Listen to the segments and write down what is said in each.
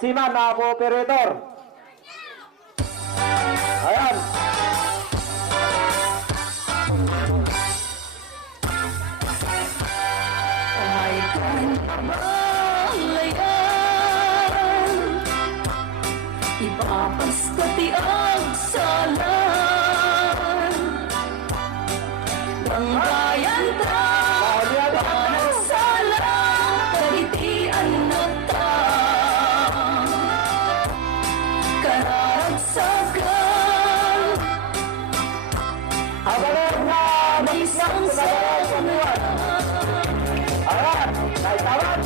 Bansiman na operator. Ayan. Ipapaskati ang salan Banggayan ta Panagsalang Kalitian na ta Karagsagan Abalog na Isang salan Ayan. Naitawan.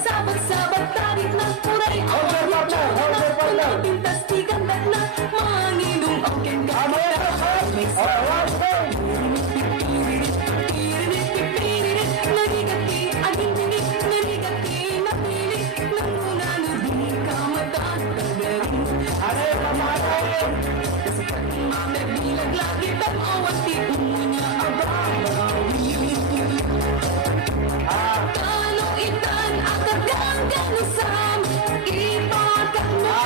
Sabat-sabat tarik ng puray pintas di ganda na mangilong ang ganda may narigati aging tinig narigati napilit nangunano di ka matatagarin kasi kating mamerbilag lagi tag-awas di umunya ababawi kaluitan akadang ganusam ipakat mo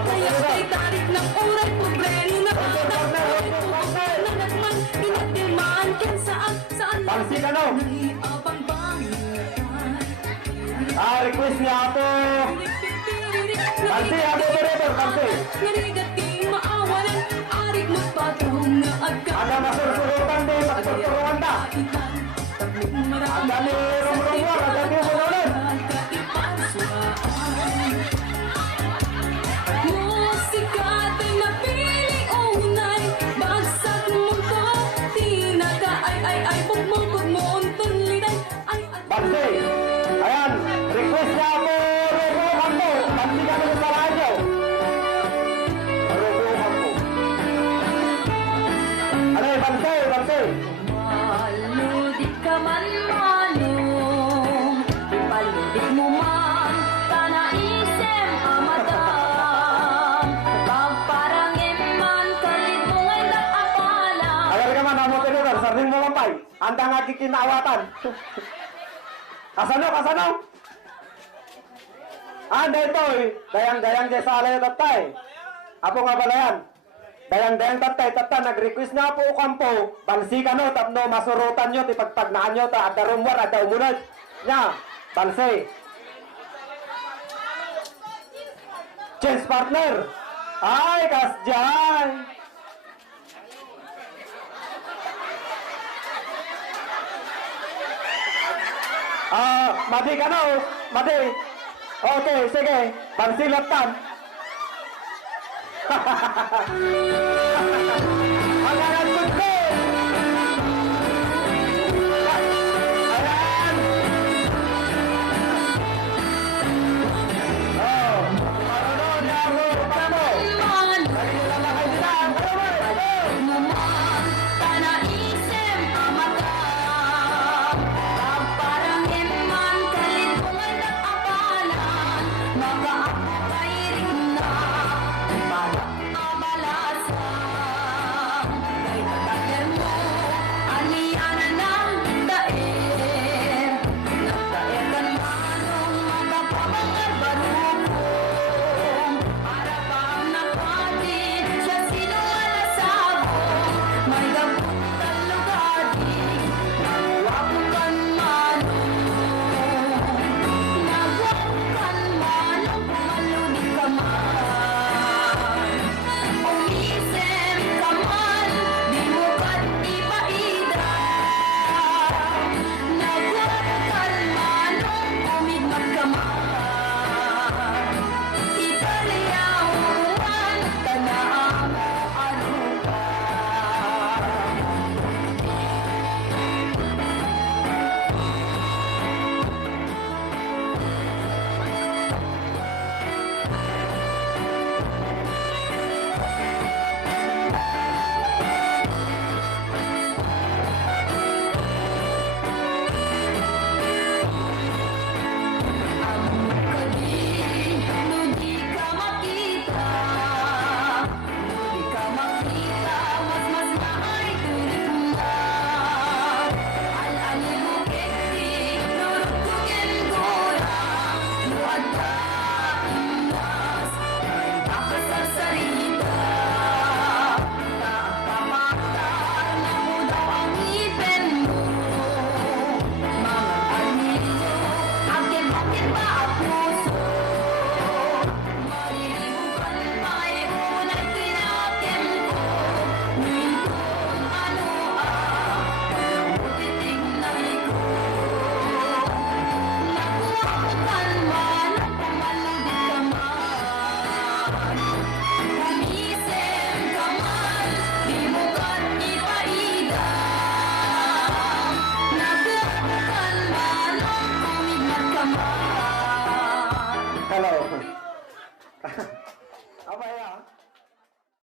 kaya kay tarik ng uray pobrero na nanagman inatilmaan ken saan Bansikano. naiabang bangitan Request niya ako. Bansi, ako operator, Bansi. narigati maawalan arik mo patrong na agad Ada masursurutan din, magsursuruan ta. Ang dami rumrumwar, ang dami umulan. Musikat ay napili unay bagsak mundo tinaka ay pagmukod mo untun liday ay Bansi, ayan, request niya ako, rubuhan mo. Bansi ka naman sa radyo. Rubuhan mo. Ano eh, Bansi, Bansi. Maludit ka man manong ipaludit mo man tanaisem amadam pagparangin man kalibungan na apala Agar ka man, ang operator, sarding mo mampay. Anda nga kikinawatan. Kasano, kasano? Ito eh. Dayang-dayang di sa alay tatay. Apo nga pala yan. Dayang-dayang tatay, nag-request na po kampo. Bansi ka no, tapno masurutan nyo, tipagpagnaan nyo, ta ada rumwar, ada umunod. Nya, bansi. Chance partner. Ay, kasjay. Madi ka no, Madi. Okay, sige. Bansi latan.